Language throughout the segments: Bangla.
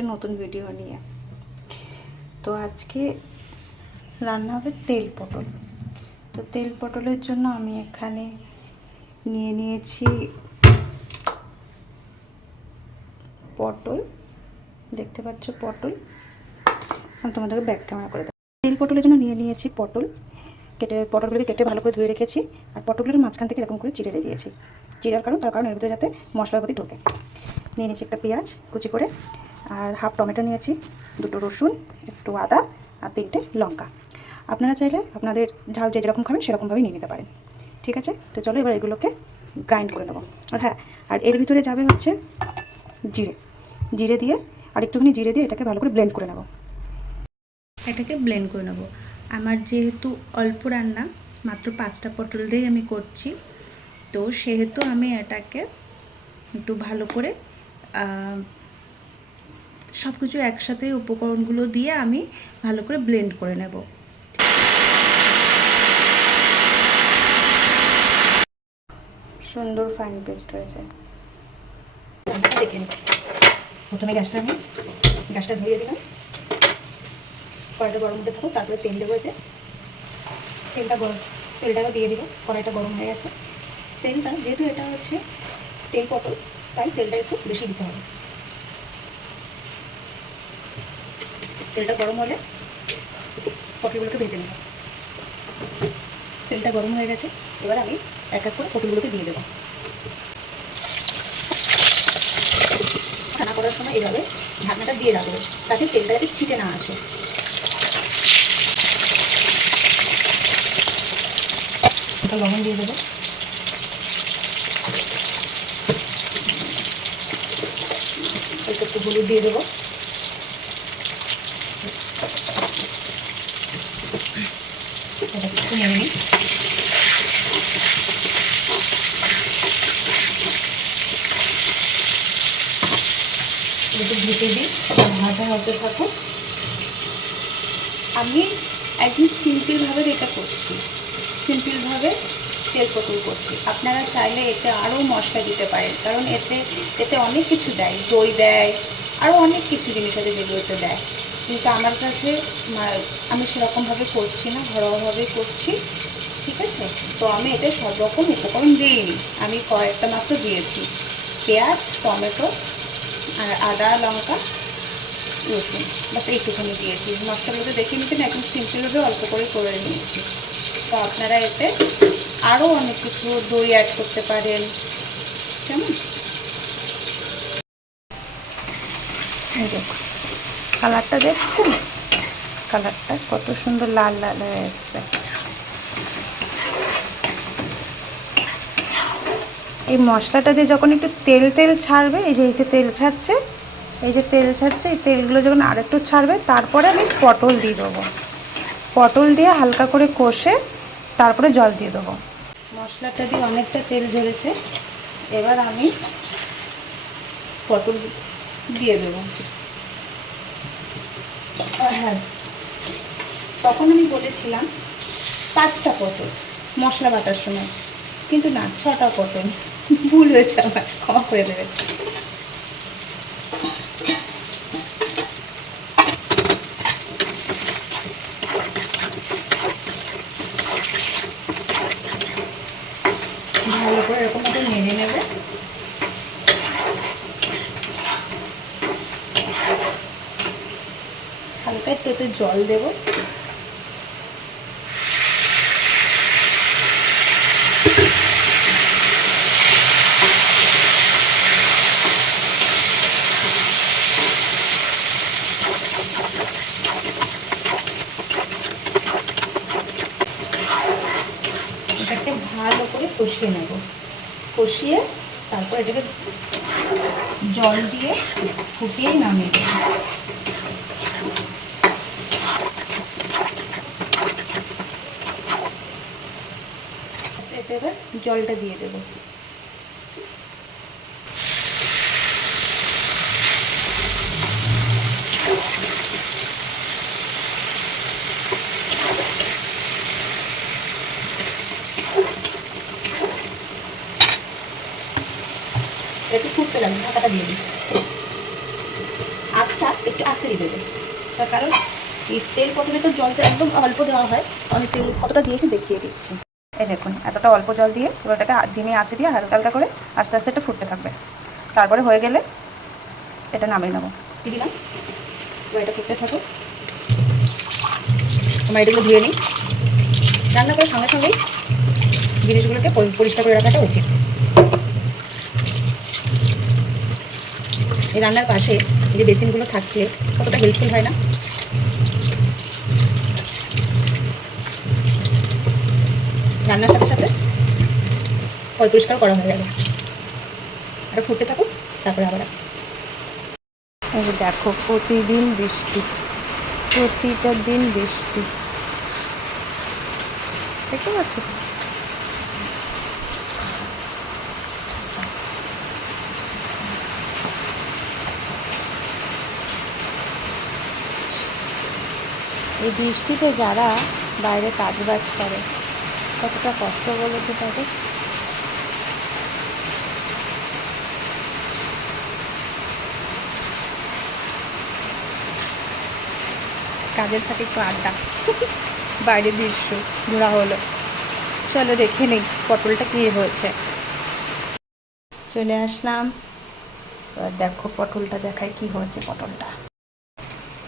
একটা নতুন ভিডিও নিয়ে। তো আজকে রান্না হবে তেল পটল। তো তেল পটলের জন্য আমি এখানে নিয়ে নিয়েছি পটল, দেখতে পাচ্ছ পটল। আমি তোমাদেরকে ব্যাক ক্যামেরা করে দেবো। তেল পটলের জন্য নিয়ে নিয়েছি পটলগুলোকে কেটে ভালো করে ধুয়ে রেখেছি। আর পটলগুলোর মাঝখান থেকে এরকম করে চিড়ে দিয়েছি। চিড়ার তার কারণ এর ভিতরে যাতে মশলার প্রতি ঢোকে। নিয়ে নিয়েছি একটা পেঁয়াজ কুচি করে, আর হাফ টমেটো নিয়েছি, দুটো রসুন, একটু আদা আর 3টে লঙ্কা। আপনারা চাইলে আপনাদের ঝাল যে যেরকম খাবেন সেরকমভাবেই নিয়ে নিতে পারেন। ঠিক আছে, তো চলো এবার এগুলোকে গ্রাইন্ড করে নেবো। আর হ্যাঁ, আর এর ভিতরে যাবে হচ্ছে জিরে দিয়ে, আর একটুখানি জিরে দিয়ে এটাকে ভালো করে ব্লেন্ড করে নেব। আমার যেহেতু অল্প রান্না, মাত্র 5টা পটল দিয়েই আমি করছি, তো সেহেতু আমি এটাকে একটু ভালো করে সব কিছু একসাথে উপকরণগুলো দিয়ে আমি ভালো করে ব্লেন্ড করে নেব। সুন্দর ফাইন পেস্ট হয়েছে। দেখে নিন, প্রথমে গ্যাসটা ধরিয়ে দিলাম, কড়াইটা গরম হতে থাকুক, তারপরে তেল দেবো। এতে তেলটাকে দিয়ে দিব। কড়াইটা গরম হয়ে গেছে। তেলটা যেহেতু এটা হচ্ছে তেল পটল, তাই তেলটা একটু বেশি দিতে হবে। তেলটা গরম হলে পটলগুলোকে ভেজে নেব। তেলটা গরম হয়ে গেছে, এবার আমি এক এক করে পটলগুলোকে দিয়ে দেবো। রান্না করার সময় এইভাবে ঢাকনাটা দিয়ে রাখবো, তাতে তেলটা যাতে ছিটে না আসে। লবণ দিয়ে দেবো, একটু হলুদ দিয়ে দেবো, একটু নেড়ে নিই। একটু ঢেকে দিই, ভাজা হতে থাকুক। আমি একদম সিম্পলভাবে এটা করছি, সিম্পলভাবে তেল পটল করছি। আপনারা চাইলে এতে আরও মশলা দিতে পারেন, কারণ এতে অনেক কিছু দেয়, দই দেয়, আরও অনেক কিছু জিনিস আছে যেগুলোতে দেয়। কিন্তু আমার কাছে আমি সেরকমভাবে করছি না, ঘরোয়াভাবেই করছি। ঠিক আছে, তো আমি এতে সব রকম উপকরণ দিইনি, আমি কয়েকটা মাত্র দিয়েছি। পেঁয়াজ, টমেটো, আর আদা, লঙ্কা, রসুন, বাস এইটুখানি দিয়েছি। মশলাগুলো দেখে নিতে না, একদম সিম্পলভাবে অল্প করে নিয়েছি। তো আপনারা এতে আরও অনেক কিছু দই অ্যাড করতে পারেন। কেমন দেখো কালারটা, দেখছেন কালারটা কত সুন্দর লাল লাল হয়ে এসছে। এই মশলাটা দিয়ে যখন একটু তেল ছাড়বে, এই যে তেল ছাড়ছে, এই তেলগুলো যখন আরেকটু ছাড়বে, তারপরে আমি পটল দিয়ে দেবো। পটল দিয়ে হালকা করে কষে তারপরে জল দিয়ে দেবো। মশলাটা দিয়ে অনেকটা তেল ঝরেছে, এবার আমি পটল দিয়ে দেবো। হ্যাঁ, তখন আমি বলেছিলাম 5টা পটল মশলা বাটার সময়, কিন্তু না, 6টা পটল। ভুল হয়েছে আমার, ক্ষমা করে দেবে। ভালো করে এরকমভাবে নেড়ে নেবে। হালকা একটু জল দেবো। এটাকে ভালো করে কষিয়ে নেব। কষিয়ে তারপর এটাকে জল দিয়ে ফুটিয়ে নামিয়ে দেবো। এবার জলটা দিয়ে দেবো। একটু ফুটতে লাগবে, ঢাকাটা দিয়ে দিই। আঁচটা একটু আস্তে দিয়ে দেবে, তার কারণ এই তেল পটলে তো জলটা একদম অল্প দেওয়া হয়। আমি তেল কতটা দিয়েছি দেখিয়ে দিচ্ছি। এই দেখুন এতটা অল্প জল দিয়ে পুরোটাকে ধিমে আঁচে দিয়ে হালকা হালকা করে আস্তে আস্তে এটা ফুটতে থাকবে। তারপরে হয়ে গেলে এটা নামিয়ে নেবো। দিয়ে দিলাম, এবার এটা ফুটতে থাকুক। আমরা এগুলো ধুয়ে নিই। রান্না করার সঙ্গে সঙ্গেই জিনিসগুলোকে পরিষ্কার করে রাখাটা উচিত। এই রান্নার পাশে এই যে বেসিনগুলো থাকলে কতটা হেল্পফুল হয় না? রান্নার সাথে সাথে পরিষ্কার করা হয়ে গেল। আর ফুটতে থাকুক, তারপরে আবার আসছে। এই যে দেখো প্রতিদিন বৃষ্টি, প্রতিটা দিন বৃষ্টি, দেখতে পাচ্ছ? এই বৃষ্টিতে যারা বাইরে কাজবাজ করে কতটা কষ্ট বলে তো তাদের। কাজের সাথে একটু আড্ডা, বাইরের দৃশ্য ঘোরা হলো। চলো দেখে নিই পটলটা কী হয়েছে। চলে আসলাম, এবার দেখো পটলটা দেখায় কি হয়েছে। পটলটা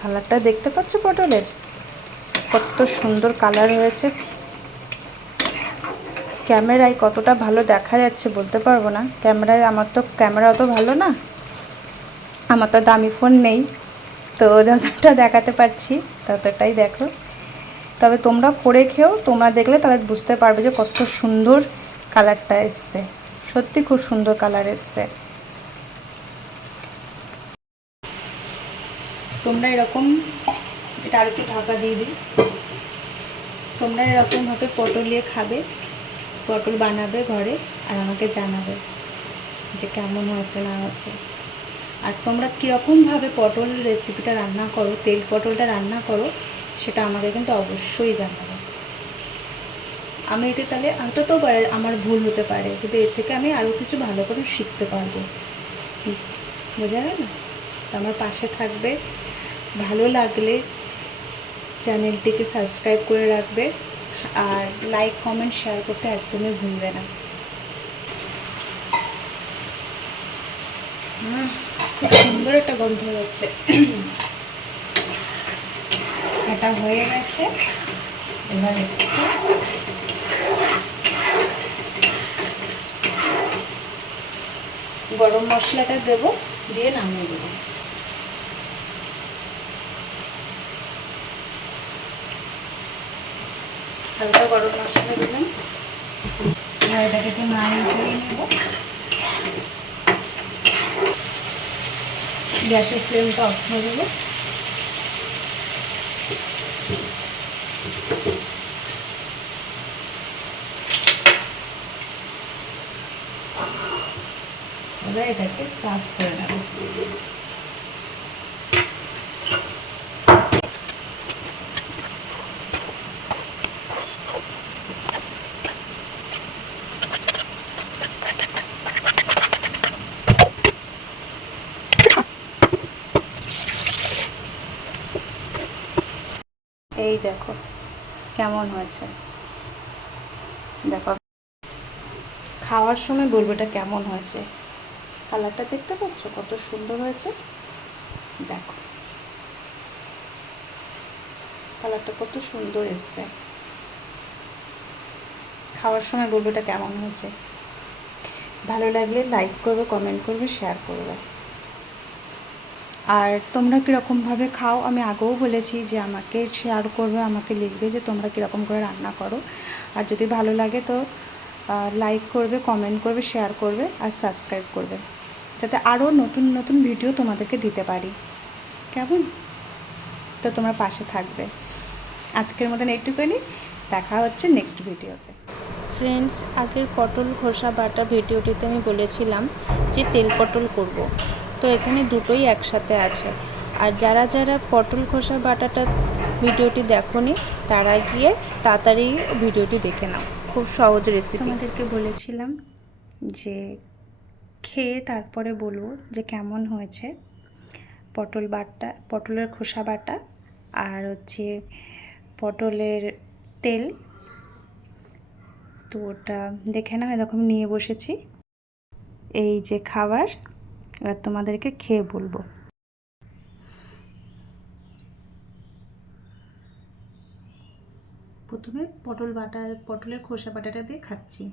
কালারটা দেখতে পাচ্ছ? পটলের কত সুন্দর কালার হয়েছে। ক্যামেরায় কতটা ভালো দেখা যাচ্ছে বলতে পারবো না। ক্যামেরায় আমার তো ক্যামেরা অত ভালো না, আমার তো দামি ফোন নেই, তো যতটা দেখাতে পারছি ততটাই দেখো। তবে তোমরা করে খেও, তোমরা দেখলে তাহলে বুঝতে পারবে যে কত সুন্দর কালারটা এসছে। সত্যি খুব সুন্দর কালার এসছে। তোমরা এরকম, এটা আর একটু ঢাকা দিয়ে দিই, তোমরা এরকমভাবে পটল নিয়ে খাবে, পটল বানাবে ঘরে, আর আমাকে জানাবে যে কেমন হয়েছে না হয়েছে। আর তোমরা কীরকমভাবে পটল রেসিপিটা রান্না করো, তেল পটলটা রান্না করো, সেটা আমাকে কিন্তু অবশ্যই জানাবে। আমি এতে তাহলে হয়তো তো আমার ভুল হতে পারে, কিন্তু এর থেকে আমি আরও কিছু ভালো করে শিখতে পারবো। বোঝা গেল? তো আমার পাশে থাকবে, ভালো লাগলে চ্যানেলটিকে সাবস্ক্রাইব করে রাখবে, আর লাইক কমেন্ট শেয়ার করতে একদমই ভুলবে না। খুব সুন্দর একটা গন্ধ হচ্ছে। এটা হয়ে গেছে, এবার গরম মশলাটা দেবো, দিয়ে নামিয়ে দেবো। হালকা গরম মশলা দিলাম, এবার এটাকে একটু নাড়িয়ে নেব। গ্যাসের ফ্লেমটা অফ করে দেবো। এবার এটাকে সার্ভ করে নেব। এই দেখো কেমন হয়েছে, দেখো খাওয়ার সময় বলবো এটা কেমন হয়েছে। কালারটা দেখতে পাচ্ছ কত সুন্দর হয়েছে? দেখো কালারটা কত সুন্দর এসছে। খাওয়ার সময় বলবো এটা কেমন হয়েছে। ভালো লাগলে লাইক করবে, কমেন্ট করবে, শেয়ার করবে। আর তোমরা কীরকমভাবে খাও আমি আগেও বলেছি যে আমাকে শেয়ার করবে, আমাকে লিখবে যে তোমরা কীরকম করে রান্না করো। আর যদি ভালো লাগে তো লাইক করবে, কমেন্ট করবে, শেয়ার করবে, আর সাবস্ক্রাইব করবে, যাতে আরও নতুন নতুন ভিডিও তোমাদেরকে দিতে পারি। কেমন? তো তোমরা পাশে থাকবে। আজকের মতন এইটুকুনি, দেখা হচ্ছে নেক্সট ভিডিওতে। ফ্রেন্ডস, আগের পটল খোসা বাটা ভিডিওটিতে আমি বলেছিলাম যে তেল পটল করব, তো এখানে দুটোই একসাথে আছে। আর যারা যারা পটল খোসা বাটাটা ভিডিওটি দেখোনি তারা গিয়ে তাড়াতাড়ি ভিডিওটি দেখে নাও, খুব সহজ রেসিপি। তোমাদেরকে বলেছিলাম যে খেয়ে তারপরে বলবো যে কেমন হয়েছে। পটলের খোসা বাটা, আর হচ্ছে পটলের তেল। তো ওটা দেখে নাও, এরকম নিয়ে বসেছি। এই যে খাবার, এবার তোমাদেরকে খেয়ে বলবো। প্রথমে পটলের খোসা বাটাটা দিয়ে খাচ্ছি।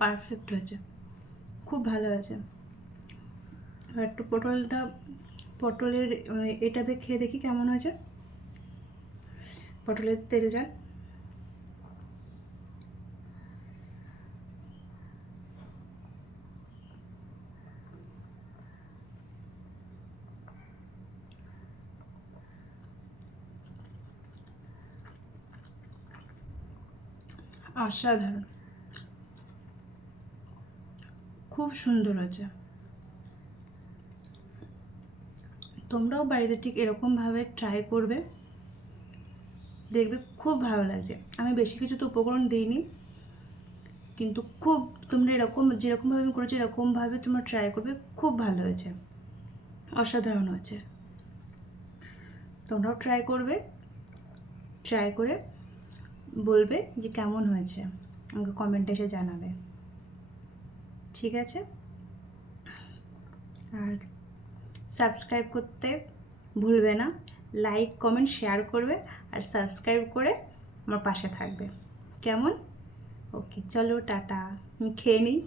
পারফেক্ট হয়েছে, খুব ভালো হয়েছে। আর একটু পটলের এটা দিয়ে খেয়ে দেখি কেমন হয়েছে, পটলের তেলটা। অসাধারণ, খুব সুন্দর হয়েছে। তোমরাও বাড়িতে ঠিক এরকমভাবে ট্রাই করবে, দেখবে খুব ভালো লাগছে। আমি বেশি কিছু তো উপকরণ দিইনি, কিন্তু খুব তোমরা যেরকমভাবে আমি করেছি এরকমভাবে তোমরা ট্রাই করবে, খুব ভালো হয়েছে, অসাধারণ হয়েছে। তোমরাও ট্রাই করবে, ট্রাই করে বলবে যে কেমন হয়েছে, আমাকে কমেন্টে এসে জানাবে, ঠিক আছে? আর সাবস্ক্রাইব করতে ভুলবে না, লাইক কমেন্ট শেয়ার করবে, আর সাবস্ক্রাইব করে আমার পাশে থাকবে, কেমন? ওকে, চলো টাটা, আমি খেয়ে নিই।